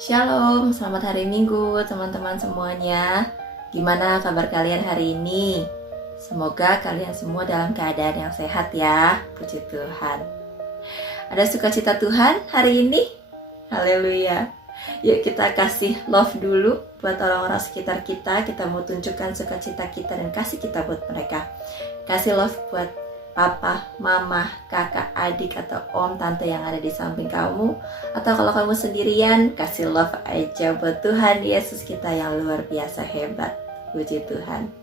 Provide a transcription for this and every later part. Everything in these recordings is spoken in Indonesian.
Shalom, selamat hari Minggu teman-teman semuanya. Gimana kabar kalian hari ini? Semoga kalian semua dalam keadaan yang sehat ya. Puji Tuhan. Ada sukacita Tuhan hari ini? Haleluya. Yuk kita kasih love dulu buat orang-orang sekitar kita. Kita mau tunjukkan sukacita kita dan kasih kita buat mereka. Kasih love buat papa, mama, kakak, adik, atau om, tante yang ada di samping kamu. Atau kalau kamu sendirian, kasih love aja buat Tuhan Yesus kita yang luar biasa hebat. Puji Tuhan.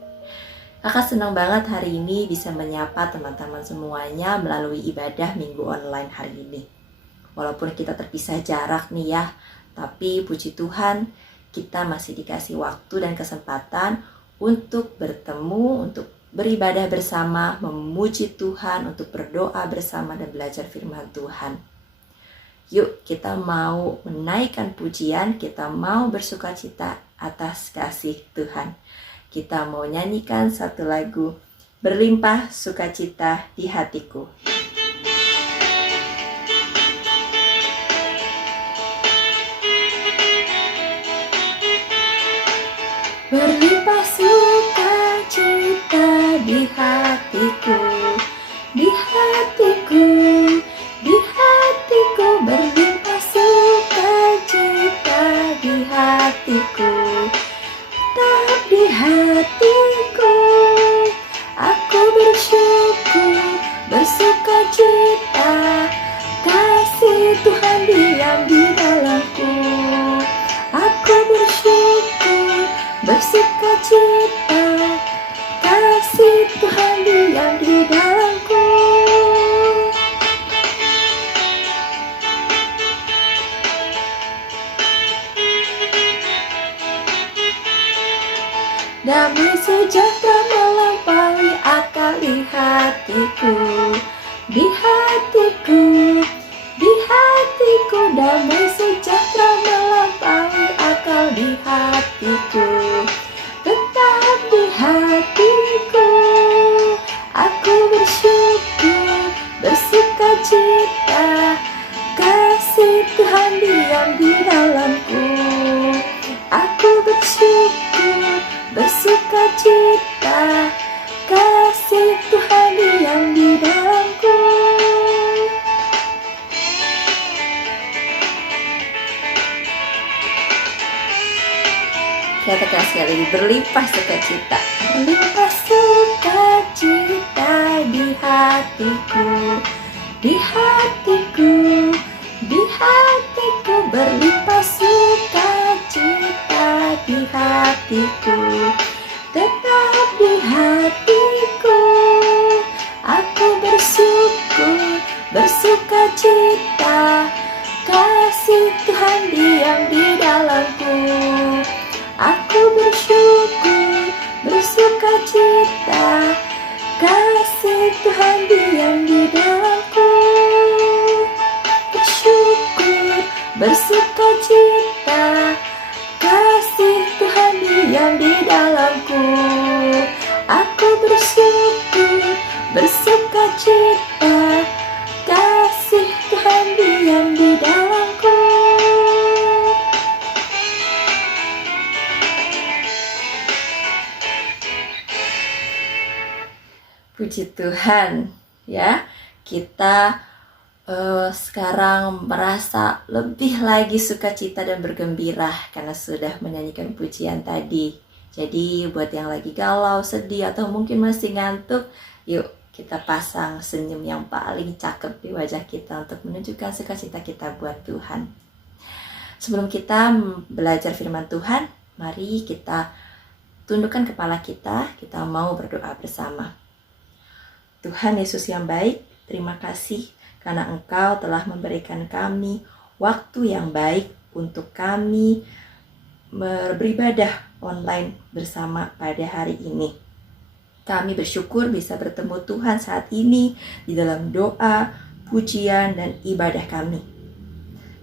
Kakak senang banget hari ini bisa menyapa teman-teman semuanya melalui ibadah minggu online hari ini. Walaupun kita terpisah jarak nih ya, tapi puji Tuhan kita masih dikasih waktu dan kesempatan untuk bertemu, untuk beribadah bersama, memuji Tuhan, untuk berdoa bersama dan belajar firman Tuhan. Yuk kita mau menaikkan pujian, kita mau bersukacita atas kasih Tuhan. Kita mau nyanyikan satu lagu, Berlimpah Sukacita di Hatiku. Berlimpah sukacita di hatiku, di hatiku, di hatiku. Berlimpah sukacita di hatiku, tetap di hatiku. Aku bersyukur, bersukacita, kasih Tuhan diam di dalamku. Aku bersyukur, bersukacita, kasih Tuhan diam di dalamku. Damai sejahtera melampaui akal di hatiku, di hatiku, di hatiku. Damai sejahtera melampaui akal di hatiku, tetap di hatiku. Aku bersyukur, bersukacita, kasih Tuhan diam di dalamku. Aku bersyukur, bersukacita, kasih Tuhan diam di dalamku. Katakan sekali lagi, berlimpah sukacita. Berlimpah sukacita di hatiku, di hatiku, di hatiku. Berlimpah sukacita di hatiku, tetap di hatiku. Aku bersyukur, bersukacita, kasih Tuhan diam di dalamku. Aku bersyukur, bersukacita, kasih Tuhan diam di dalamku. Bersyukur, bersukacita, kasih Tuhan diam di dalamku. Aku bersyukur, bersukacita, kasih Tuhan diam di dalamku. Puji Tuhan ya, kita sekarang merasa lebih lagi sukacita dan bergembira karena sudah menyanyikan pujian tadi. Jadi buat yang lagi galau, sedih, atau mungkin masih ngantuk, yuk kita pasang senyum yang paling cakep di wajah kita untuk menunjukkan sukacita kita buat Tuhan. Sebelum kita belajar firman Tuhan, mari kita tundukkan kepala kita mau berdoa bersama. Tuhan Yesus yang baik, terima kasih karena Engkau telah memberikan kami waktu yang baik untuk kami beribadah online bersama pada hari ini. Kami bersyukur bisa bertemu Tuhan saat ini di dalam doa, pujian, dan ibadah kami.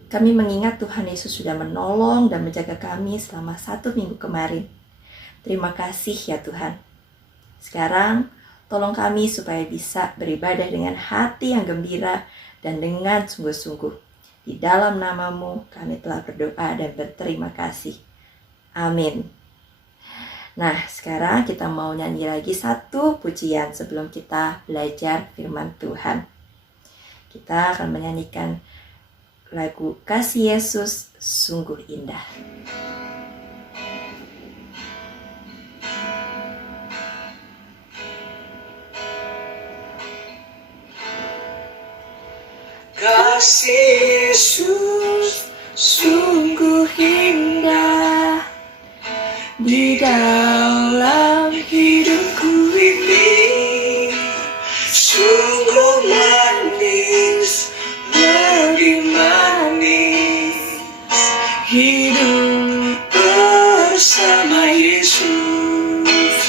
Kami mengingat Tuhan Yesus sudah menolong dan menjaga kami selama 1 minggu kemarin. Terima kasih ya Tuhan. Sekarang, tolong kami supaya bisa beribadah dengan hati yang gembira dan dengan sungguh-sungguh. Di dalam namamu kami telah berdoa dan berterima kasih. Amin. Nah, sekarang kita mau nyanyi lagi satu pujian sebelum kita belajar firman Tuhan. Kita akan menyanyikan lagu Kasih Yesus Sungguh Indah. Kasih Yesus sungguh indah di dalam hidupku ini, sungguh manis, lebih manis hidup bersama Yesus.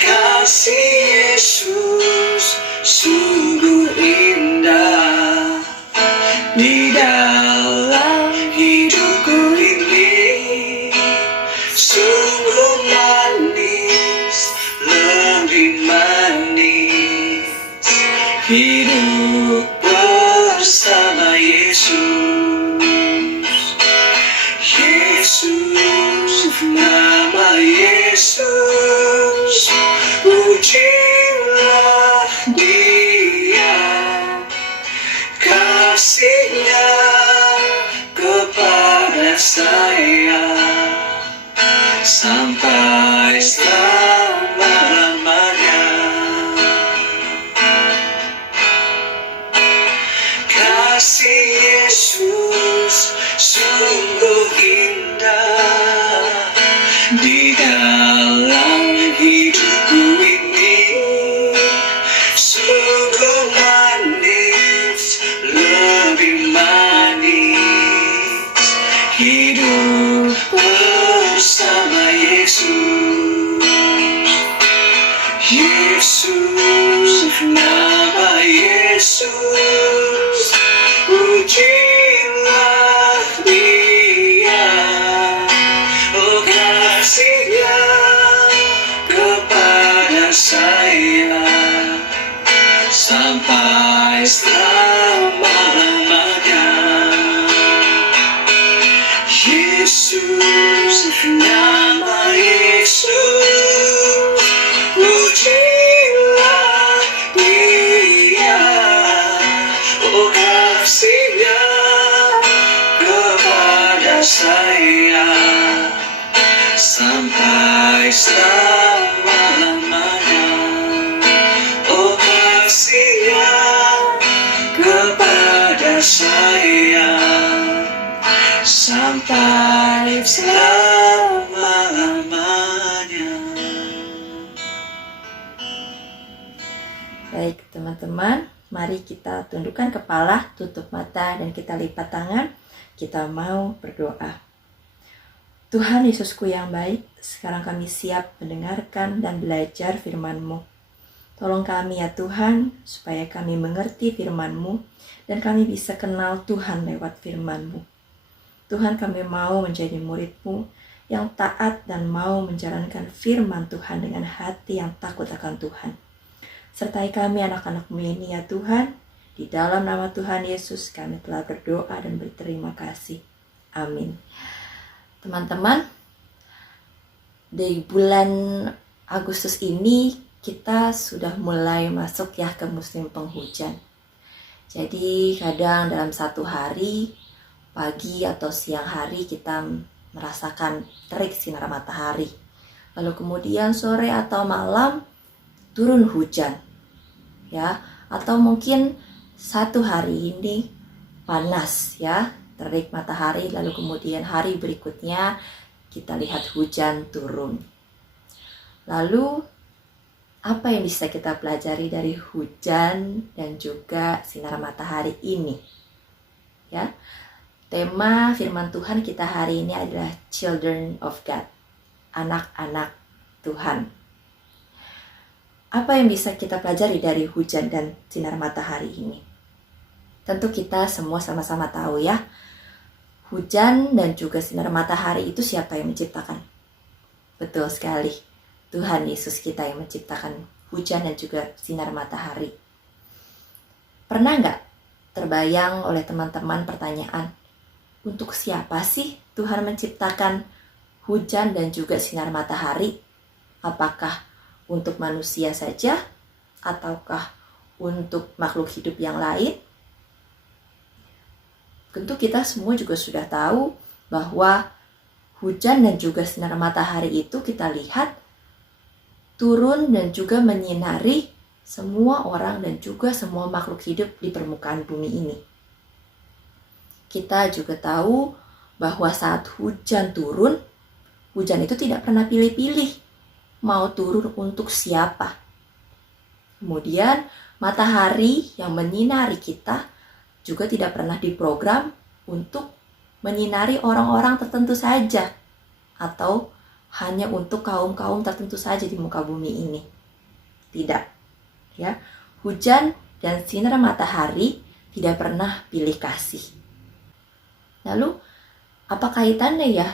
Kasih Yesus sungguh indah di dalam hidupku ini, sungguh manis, lebih manis hidup bersama Yesus. Yesus, nama Yesus, pujilah Dia. Kasih-Nya kepada saya sampai selama-lamanya. Kasih Yesus sungguh indah di dalam hidupku ini, sungguh manis, lebih manis hidup bersama Yesus. Yesus, nama Yesus, pujilah Dia. Oh, kasih-Nya kepada saya sampai selama-lamanya. Yesus, nama Yesus, pujilah Dia. Oh, kasih-Nya kepada saya sampai selama-lamanya. Oh, kasih-Nya kepada saya sampai selama-lamanya. Baik teman-teman, mari kita tundukkan kepala, tutup mata, dan kita lipat tangan. Kita mau berdoa. Tuhan Yesusku yang baik, sekarang kami siap mendengarkan dan belajar firman-Mu. Tolong kami ya Tuhan, supaya kami mengerti firman-Mu dan kami bisa kenal Tuhan lewat firman-Mu. Tuhan, kami mau menjadi murid-Mu yang taat dan mau menjalankan firman Tuhan dengan hati yang takut akan Tuhan. Sertai kami anak-anak-Mu ini ya Tuhan. Di dalam nama Tuhan Yesus kami telah berdoa dan berterima kasih. Amin. Teman-teman, di bulan Agustus ini kita sudah mulai masuk ya ke musim penghujan. Jadi kadang dalam satu hari, pagi atau siang hari kita merasakan terik sinar matahari. Lalu kemudian sore atau malam turun hujan. Ya, atau mungkin satu hari ini panas ya, terik matahari, lalu kemudian hari berikutnya kita lihat hujan turun. Lalu apa yang bisa kita pelajari dari hujan dan juga sinar matahari ini? Ya, tema firman Tuhan kita hari ini adalah Children of God, anak-anak Tuhan. Apa yang bisa kita pelajari dari hujan dan sinar matahari ini? Tentu kita semua sama-sama tahu ya, hujan dan juga sinar matahari itu siapa yang menciptakan? Betul sekali, Tuhan Yesus kita yang menciptakan hujan dan juga sinar matahari. Pernah nggak terbayang oleh teman-teman pertanyaan, untuk siapa sih Tuhan menciptakan hujan dan juga sinar matahari? Apakah untuk manusia saja? Ataukah untuk makhluk hidup yang lain? Tentu kita semua juga sudah tahu bahwa hujan dan juga sinar matahari itu kita lihat turun dan juga menyinari semua orang dan juga semua makhluk hidup di permukaan bumi ini. Kita juga tahu bahwa saat hujan turun, hujan itu tidak pernah pilih-pilih mau turun untuk siapa. Kemudian matahari yang menyinari kita juga tidak pernah diprogram untuk menyinari orang-orang tertentu saja atau hanya untuk kaum-kaum tertentu saja di muka bumi ini. Tidak. Ya, hujan dan sinar matahari tidak pernah pilih kasih. Lalu, apa kaitannya ya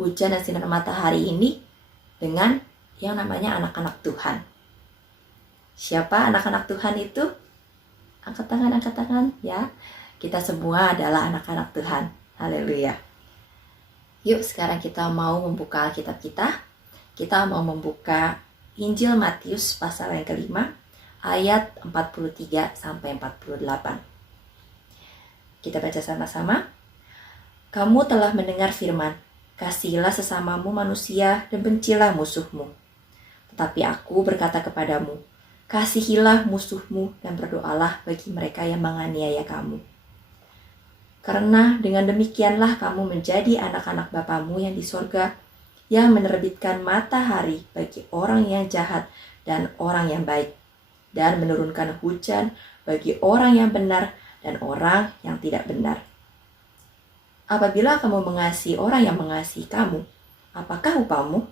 hujan dan sinar matahari ini dengan yang namanya anak-anak Tuhan? Siapa anak-anak Tuhan itu? Angkat tangan ya. Kita semua adalah anak-anak Tuhan. Haleluya. Yuk sekarang kita mau membuka Alkitab kita. Kita mau membuka Injil Matius pasal yang kelima ayat 43 sampai 48. Kita baca sama-sama. Kamu telah mendengar firman, kasihilah sesamamu manusia dan bencilah musuhmu. Tetapi aku berkata kepadamu, kasihilah musuhmu dan berdoalah bagi mereka yang menganiaya kamu. Karena dengan demikianlah kamu menjadi anak-anak Bapamu yang di sorga, yang menerbitkan matahari bagi orang yang jahat dan orang yang baik, dan menurunkan hujan bagi orang yang benar dan orang yang tidak benar. Apabila kamu mengasihi orang yang mengasihi kamu, apakah upamu?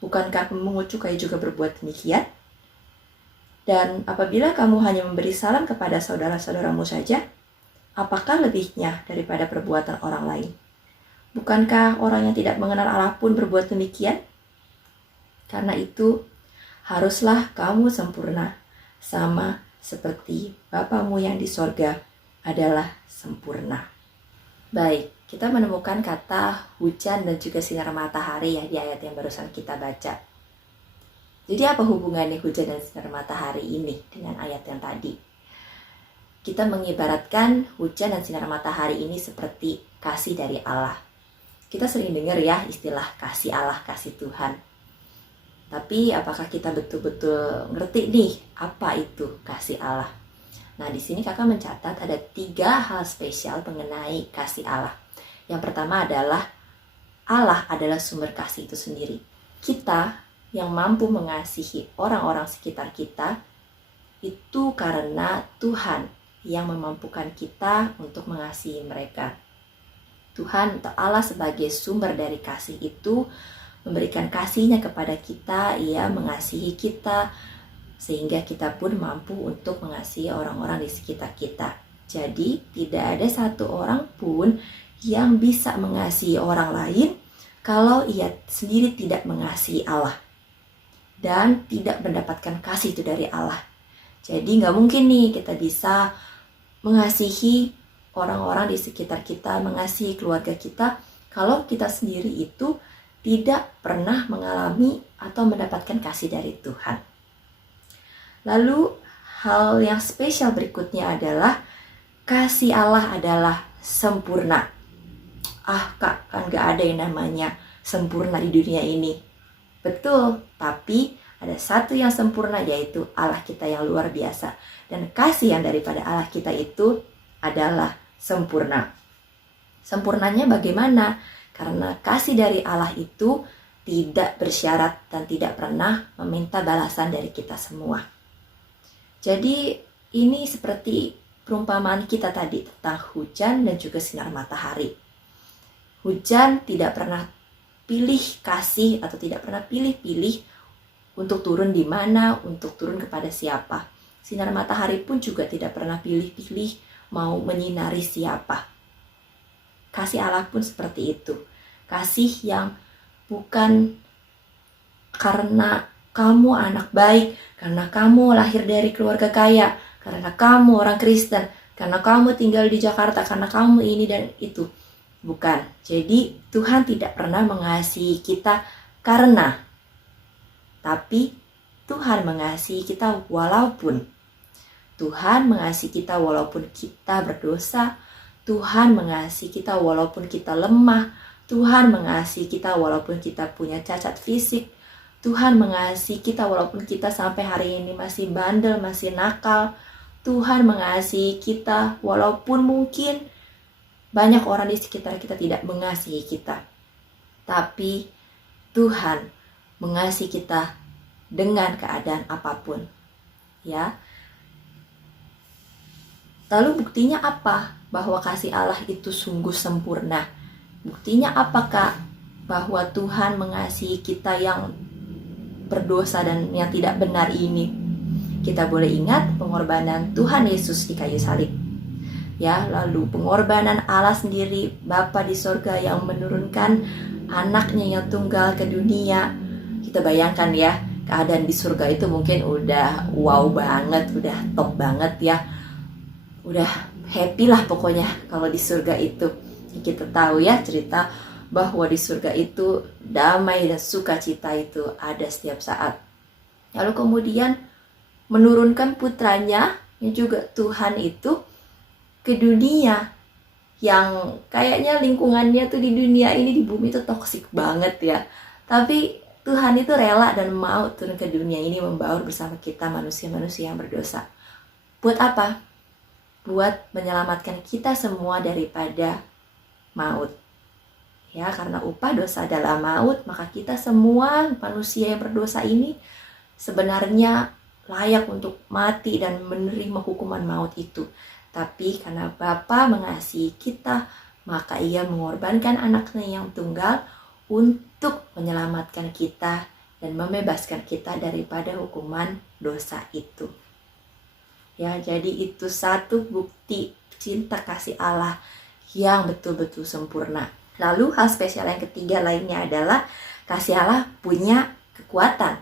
Bukankah pemungut cukai juga berbuat demikian? Dan apabila kamu hanya memberi salam kepada saudara-saudaramu saja, apakah lebihnya daripada perbuatan orang lain? Bukankah orang yang tidak mengenal Allah pun berbuat demikian? Karena itu, haruslah kamu sempurna, sama seperti Bapamu yang di sorga adalah sempurna. Baik, kita menemukan kata hujan dan juga sinar matahari ya di ayat yang barusan kita baca. Jadi apa hubungannya hujan dan sinar matahari ini dengan ayat yang tadi? Kita mengibaratkan hujan dan sinar matahari ini seperti kasih dari Allah. Kita sering dengar ya istilah kasih Allah, kasih Tuhan. Tapi apakah kita betul-betul ngerti nih apa itu kasih Allah? Nah di sini kakak mencatat ada 3 hal spesial mengenai kasih Allah. Yang pertama adalah Allah adalah sumber kasih itu sendiri. Kita yang mampu mengasihi orang-orang sekitar kita itu karena Tuhan yang memampukan kita untuk mengasihi mereka. Tuhan atau Allah sebagai sumber dari kasih itu memberikan kasih-Nya kepada kita, Ia mengasihi kita sehingga kita pun mampu untuk mengasihi orang-orang di sekitar kita. Jadi tidak ada satu orang pun yang bisa mengasihi orang lain kalau ia sendiri tidak mengasihi Allah dan tidak mendapatkan kasih itu dari Allah. Jadi nggak mungkin nih kita bisa mengasihi orang-orang di sekitar kita, mengasihi keluarga kita, kalau kita sendiri itu tidak pernah mengalami atau mendapatkan kasih dari Tuhan. Lalu hal yang spesial berikutnya adalah kasih Allah adalah sempurna. Kak, kan gak ada yang namanya sempurna di dunia ini. Betul, tapi ada satu yang sempurna yaitu Allah kita yang luar biasa. Dan kasih yang daripada Allah kita itu adalah sempurna. Sempurnanya bagaimana? Karena kasih dari Allah itu tidak bersyarat dan tidak pernah meminta balasan dari kita semua. Jadi ini seperti perumpamaan kita tadi tentang hujan dan juga sinar matahari. Hujan tidak pernah pilih kasih atau tidak pernah pilih-pilih untuk turun di mana, untuk turun kepada siapa. Sinar matahari pun juga tidak pernah pilih-pilih mau menyinari siapa. Kasih Allah pun seperti itu. Kasih yang bukan karena kamu anak baik, karena kamu lahir dari keluarga kaya, karena kamu orang Kristen, karena kamu tinggal di Jakarta, karena kamu ini dan itu. Bukan. Jadi Tuhan tidak pernah mengasihi kita karena, tapi Tuhan mengasihi kita walaupun. Tuhan mengasihi kita walaupun kita berdosa. Tuhan mengasihi kita walaupun kita lemah. Tuhan mengasihi kita walaupun kita punya cacat fisik. Tuhan mengasihi kita walaupun kita sampai hari ini masih bandel, masih nakal. Tuhan mengasihi kita walaupun mungkin banyak orang di sekitar kita tidak mengasihi kita. Tapi Tuhan mengasihi kita dengan keadaan apapun. Ya. Lalu buktinya apa? Bahwa kasih Allah itu sungguh sempurna. Buktinya apakah? Bahwa Tuhan mengasihi kita yang berdosa dan yang tidak benar ini. Kita boleh ingat pengorbanan Tuhan Yesus di kayu salib. Ya, lalu pengorbanan Allah sendiri, Bapa di sorga yang menurunkan anaknya yang tunggal ke dunia. Kita bayangkan ya, keadaan di surga itu mungkin udah wow banget, udah top banget ya. Udah happy lah pokoknya kalau di surga itu. Kita tahu ya cerita bahwa di surga itu damai dan sukacita itu ada setiap saat. Lalu kemudian menurunkan putranya yang juga Tuhan itu ke dunia yang kayaknya lingkungannya tuh di dunia ini, di bumi itu toksik banget ya. Tapi Tuhan itu rela dan mau turun ke dunia ini membaur bersama kita manusia-manusia yang berdosa. Buat apa? Buat menyelamatkan kita semua daripada maut. Ya, karena upah dosa adalah maut, maka kita semua manusia yang berdosa ini sebenarnya layak untuk mati dan menerima hukuman maut itu. Tapi karena Bapa mengasihi kita, maka Ia mengorbankan anaknya yang tunggal untuk menyelamatkan kita dan membebaskan kita daripada hukuman dosa itu. Ya, jadi itu satu bukti cinta kasih Allah yang betul-betul sempurna. Lalu hal spesial yang ketiga lainnya adalah kasih Allah punya kekuatan.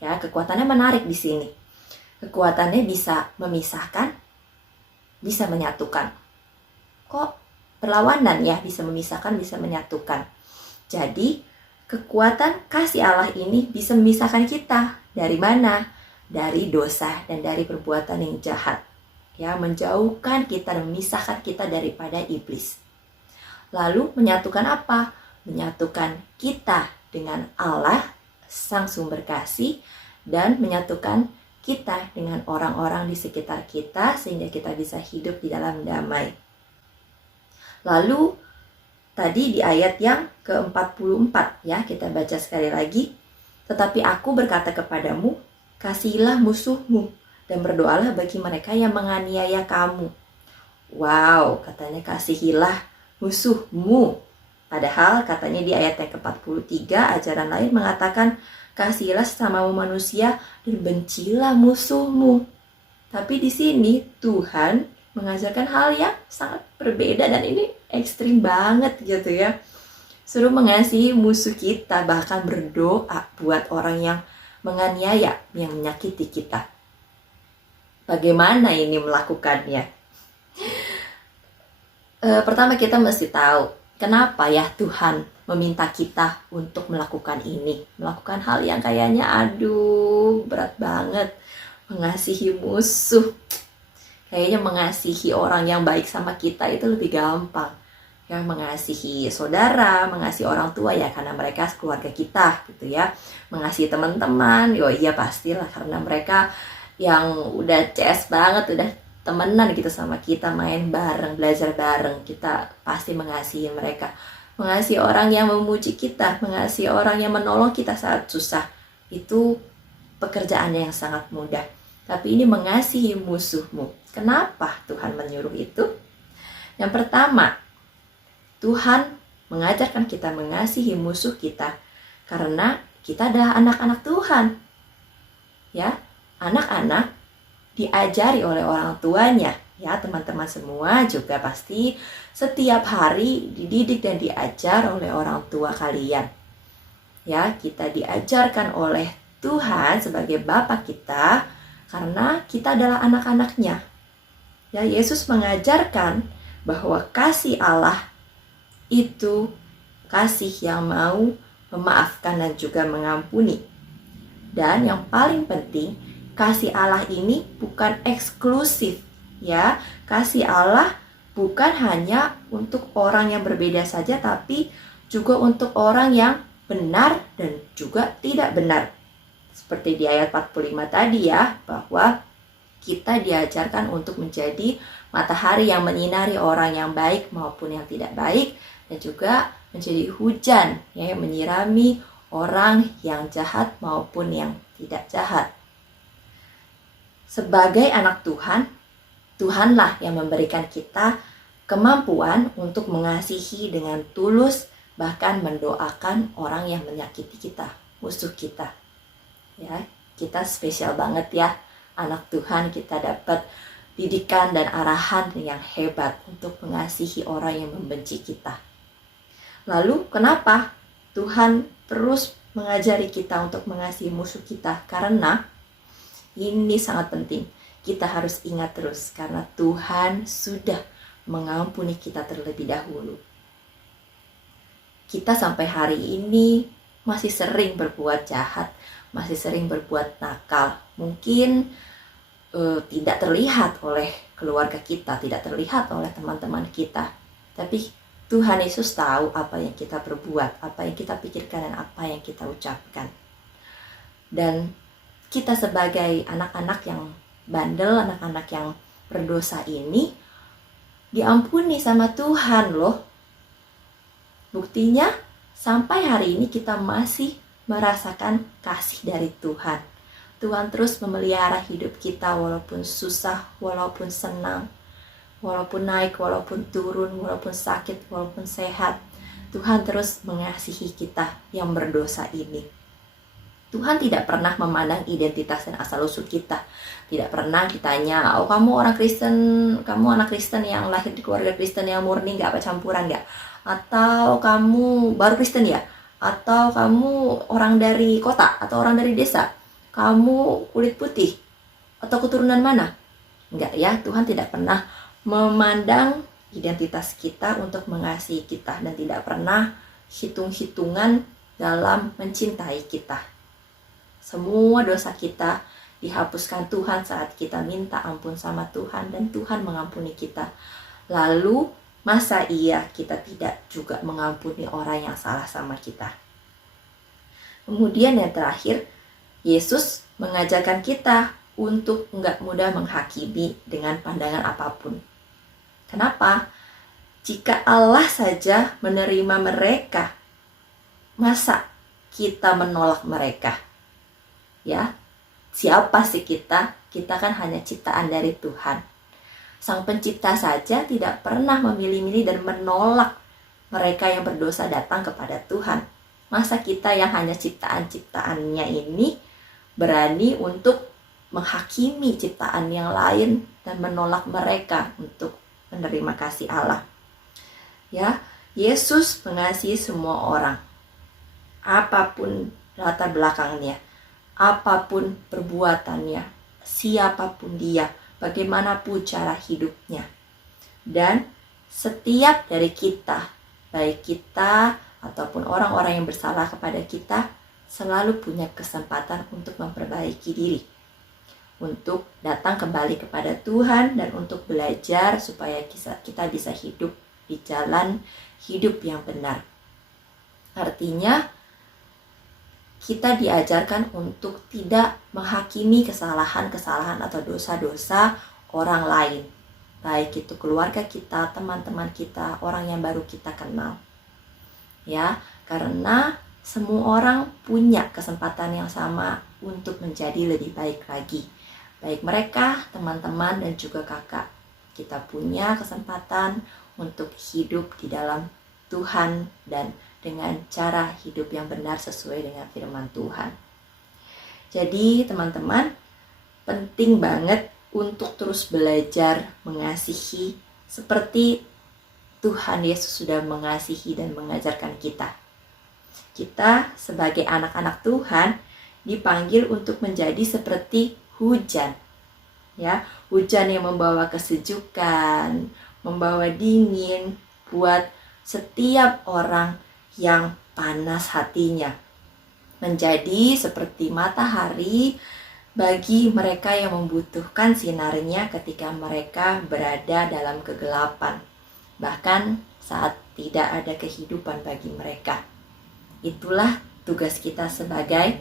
Ya, kekuatannya menarik di sini. Kekuatannya bisa memisahkan, bisa menyatukan. Kok berlawanan ya, bisa memisahkan, bisa menyatukan. Jadi, kekuatan kasih Allah ini bisa memisahkan kita. Dari mana? Dari dosa dan dari perbuatan yang jahat. Ya, menjauhkan kita dan memisahkan kita daripada iblis. Lalu menyatukan apa? Menyatukan kita dengan Allah, Sang Sumber Kasih, dan menyatukan kita dengan orang-orang di sekitar kita sehingga kita bisa hidup di dalam damai. Lalu tadi di ayat yang ke-44 ya, kita baca sekali lagi. Tetapi aku berkata kepadamu, kasihilah musuhmu dan berdoalah bagi mereka yang menganiaya kamu. Wow, katanya kasihilah musuhmu. Padahal katanya di ayat yang ke-43 ajaran lain mengatakan kasihilah sesamamu manusia dan bencilah musuhmu. Tapi di sini Tuhan mengajarkan hal yang sangat berbeda dan ini ekstrim banget gitu ya. Suruh mengasihi musuh kita, bahkan berdoa buat orang yang menganiaya, yang menyakiti kita. Bagaimana ini melakukannya? Pertama kita mesti tahu kenapa ya Tuhan meminta kita untuk melakukan ini. Melakukan hal yang kayaknya aduh berat banget. Mengasihi musuh. Kayaknya mengasihi orang yang baik sama kita itu lebih gampang. Ya, mengasihi saudara, mengasihi orang tua ya karena mereka keluarga kita gitu ya. Mengasihi teman-teman, oh iya pastilah karena mereka yang udah CS banget, udah temenan gitu sama kita, main bareng, belajar bareng, kita pasti mengasihi mereka. Mengasihi orang yang memuji kita, mengasihi orang yang menolong kita saat susah, itu pekerjaan yang sangat mudah. Tapi ini mengasihi musuhmu. Kenapa Tuhan menyuruh itu? Yang pertama, Tuhan mengajarkan kita mengasihi musuh kita karena kita adalah anak-anak Tuhan. Ya, anak-anak diajari oleh orang tuanya. Ya, teman-teman semua juga pasti setiap hari dididik dan diajar oleh orang tua kalian. Ya, kita diajarkan oleh Tuhan sebagai Bapa kita karena kita adalah anak-anaknya. Ya, Yesus mengajarkan bahwa kasih Allah itu kasih yang mau memaafkan dan juga mengampuni. Dan yang paling penting, kasih Allah ini bukan eksklusif, ya. Kasih Allah bukan hanya untuk orang yang berbeda saja, tapi juga untuk orang yang benar dan juga tidak benar. Seperti di ayat 45 tadi ya, bahwa kita diajarkan untuk menjadi matahari yang menyinari orang yang baik maupun yang tidak baik, dan juga menjadi hujan yang menyirami orang yang jahat maupun yang tidak jahat. Sebagai anak Tuhan, Tuhanlah yang memberikan kita kemampuan untuk mengasihi dengan tulus, bahkan mendoakan orang yang menyakiti kita, musuh kita. Ya, kita spesial banget ya, anak Tuhan. Kita dapat didikan dan arahan yang hebat untuk mengasihi orang yang membenci kita. Lalu kenapa Tuhan terus mengajari kita untuk mengasihi musuh kita? Karena ini sangat penting. Kita harus ingat terus, karena Tuhan sudah mengampuni kita terlebih dahulu. Kita sampai hari ini masih sering berbuat jahat, masih sering berbuat nakal. Mungkin tidak terlihat oleh keluarga kita, tidak terlihat oleh teman-teman kita. Tapi Tuhan Yesus tahu apa yang kita perbuat, apa yang kita pikirkan, dan apa yang kita ucapkan. Dan kita sebagai anak-anak yang bandel, anak-anak yang berdosa ini diampuni sama Tuhan loh. Buktinya sampai hari ini kita masih merasakan kasih dari Tuhan. Tuhan terus memelihara hidup kita walaupun susah, walaupun senang, walaupun naik, walaupun turun, walaupun sakit, walaupun sehat. Tuhan terus mengasihi kita yang berdosa ini. Tuhan tidak pernah memandang identitas dan asal-usul kita. Tidak pernah ditanya, oh kamu orang Kristen, kamu anak Kristen yang lahir di keluarga Kristen yang murni, gak apa campuran gak? Atau kamu baru Kristen ya? Atau kamu orang dari kota atau orang dari desa? Kamu kulit putih atau keturunan mana? Enggak ya, Tuhan tidak pernah memandang identitas kita untuk mengasihi kita, dan tidak pernah hitung-hitungan dalam mencintai kita. Semua dosa kita dihapuskan Tuhan saat kita minta ampun sama Tuhan, dan Tuhan mengampuni kita. Lalu masa iya kita tidak juga mengampuni orang yang salah sama kita? Kemudian yang terakhir, Yesus mengajarkan kita untuk enggak mudah menghakimi dengan pandangan apapun. Kenapa? Jika Allah saja menerima mereka, masa kita menolak mereka? Ya, siapa sih kita? Kita kan hanya ciptaan dari Tuhan. Sang pencipta saja tidak pernah memilih-milih dan menolak mereka yang berdosa datang kepada Tuhan. Masa kita yang hanya ciptaan-ciptaannya ini berani untuk menghakimi ciptaan yang lain dan menolak mereka untuk menerima kasih Allah? Ya, Yesus mengasihi semua orang, apapun latar belakangnya, apapun perbuatannya, siapapun dia, bagaimanapun cara hidupnya. Dan setiap dari kita, baik kita ataupun orang-orang yang bersalah kepada kita, selalu punya kesempatan untuk memperbaiki diri, untuk datang kembali kepada Tuhan, dan untuk belajar supaya kita bisa hidup di jalan hidup yang benar. Artinya, kita diajarkan untuk tidak menghakimi kesalahan-kesalahan atau dosa-dosa orang lain, baik itu keluarga kita, teman-teman kita, orang yang baru kita kenal. Ya, karena semua orang punya kesempatan yang sama untuk menjadi lebih baik lagi. Baik mereka, teman-teman, dan juga kakak. Kita punya kesempatan untuk hidup di dalam Tuhan dan dengan cara hidup yang benar sesuai dengan firman Tuhan. Jadi teman-teman, penting banget untuk terus belajar mengasihi seperti Tuhan Yesus sudah mengasihi dan mengajarkan kita. Kita sebagai anak-anak Tuhan dipanggil untuk menjadi seperti hujan Ya, hujan yang membawa kesejukan, membawa dingin buat setiap orang yang panas hatinya. Menjadi seperti matahari bagi mereka yang membutuhkan sinarnya ketika mereka berada dalam kegelapan, bahkan saat tidak ada kehidupan bagi mereka. Itulah tugas kita sebagai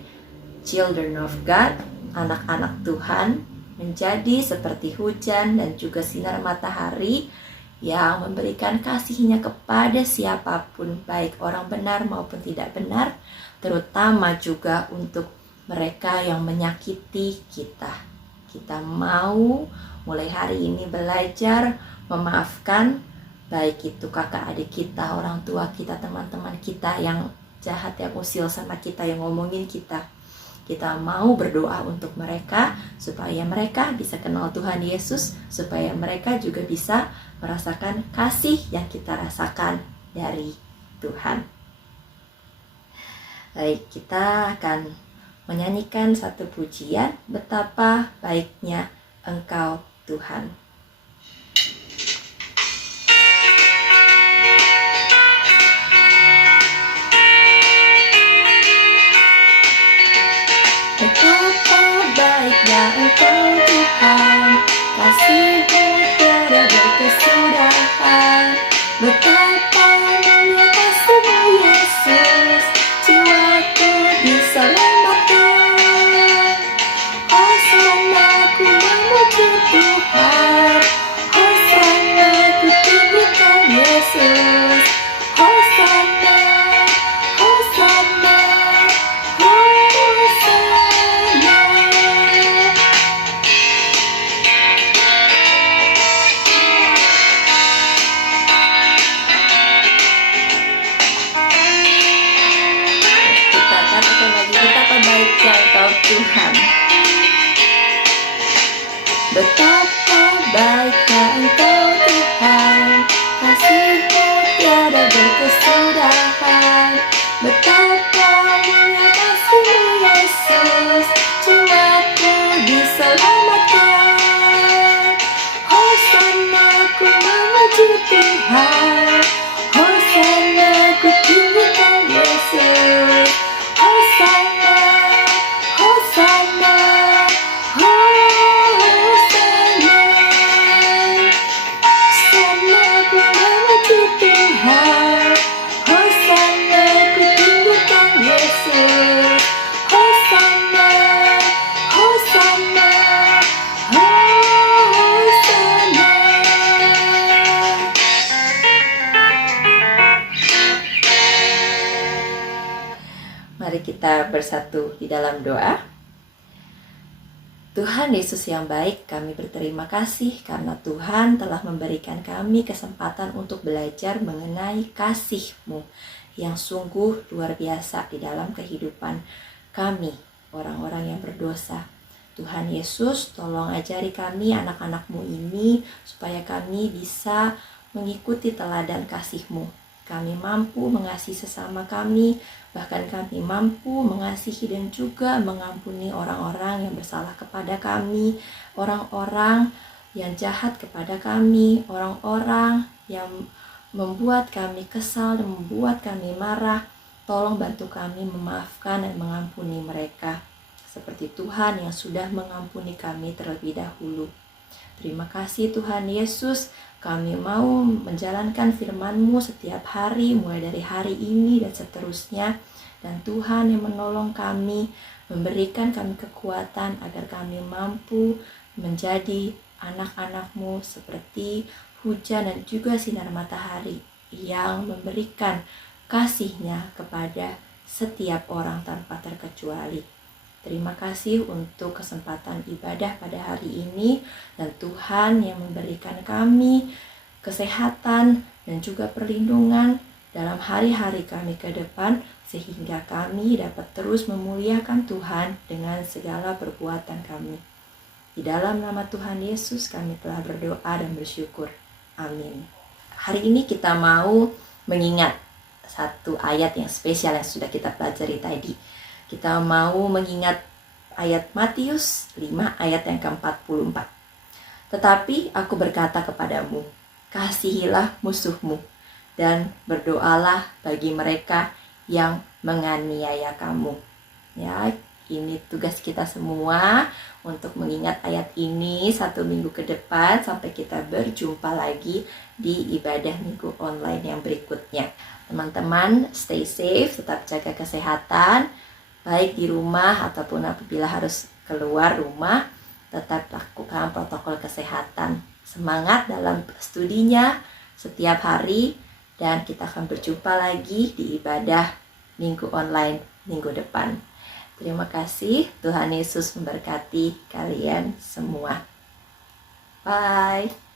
children of God, anak-anak Tuhan, menjadi seperti hujan dan juga sinar matahari yang memberikan kasihnya kepada siapapun, baik orang benar maupun tidak benar, terutama juga untuk mereka yang menyakiti kita. Kita mau mulai hari ini belajar memaafkan, baik itu kakak adik kita, orang tua kita, teman-teman kita yang jahat, yang usil sama kita, yang ngomongin kita. Kita mau berdoa untuk mereka supaya mereka bisa kenal Tuhan Yesus, supaya mereka juga bisa merasakan kasih yang kita rasakan dari Tuhan. Baik, kita akan menyanyikan satu pujian, betapa baiknya Engkau Tuhan. Betapa baiknya Engkau Tuhan, kasih-Mu tiada berkesudahan. Betapa mulia kasih-Mu Yesus, jiwaku diselamatkan. Hosana ku memuji Tuhan, Hosana ku tinggikan Yesus. Hosana, Hosana, Tuhan. Betapa baiknya Engkau Tuhan, kasih-Mu tiada berkesudahan. Betapa mulia kasih-Mu Yesus, jiwaku diselamatkan. Hosana ku memuji Tuhan, Hosana ku tinggikan Yesus. Hosana, Hosana, Hosana. Hosana ku memuji Tuhan, Hosana ku tinggikan Yesus. Hosana, Hosana, Hosana. Mari kita bersatu di dalam doa. Tuhan Yesus yang baik, kami berterima kasih karena Tuhan telah memberikan kami kesempatan untuk belajar mengenai kasih-Mu yang sungguh luar biasa di dalam kehidupan kami, orang-orang yang berdosa. Tuhan Yesus, tolong ajari kami anak-anak-Mu ini supaya kami bisa mengikuti teladan kasih-Mu. Kami mampu mengasihi sesama kami, bahkan kami mampu mengasihi dan juga mengampuni orang-orang yang bersalah kepada kami, orang-orang yang jahat kepada kami, orang-orang yang membuat kami kesal dan membuat kami marah. Tolong bantu kami memaafkan dan mengampuni mereka, seperti Tuhan yang sudah mengampuni kami terlebih dahulu. Terima kasih Tuhan Yesus, kami mau menjalankan firman-Mu setiap hari, mulai dari hari ini dan seterusnya. Dan Tuhan yang menolong kami, memberikan kami kekuatan agar kami mampu menjadi anak-anak-Mu seperti hujan dan juga sinar matahari yang memberikan kasih-Nya kepada setiap orang tanpa terkecuali. Terima kasih untuk kesempatan ibadah pada hari ini, dan Tuhan yang memberikan kami kesehatan dan juga perlindungan dalam hari-hari kami ke depan, sehingga kami dapat terus memuliakan Tuhan dengan segala perbuatan kami. Di dalam nama Tuhan Yesus kami telah berdoa dan bersyukur. Amin. Hari ini kita mau mengingat satu ayat yang spesial yang sudah kita pelajari tadi. Kita mau mengingat ayat Matius 5 ayat yang ke-44. Tetapi aku berkata kepadamu, kasihilah musuhmu, dan berdoalah bagi mereka yang menganiaya kamu. Ya, ini tugas kita semua untuk mengingat ayat ini 1 minggu ke depan sampai kita berjumpa lagi di ibadah minggu online yang berikutnya. Teman-teman, stay safe, tetap jaga kesehatan, baik di rumah ataupun apabila harus keluar rumah, tetap lakukan protokol kesehatan. Semangat dalam studinya setiap hari, dan kita akan berjumpa lagi di ibadah minggu online minggu depan. Terima kasih, Tuhan Yesus memberkati kalian semua. Bye.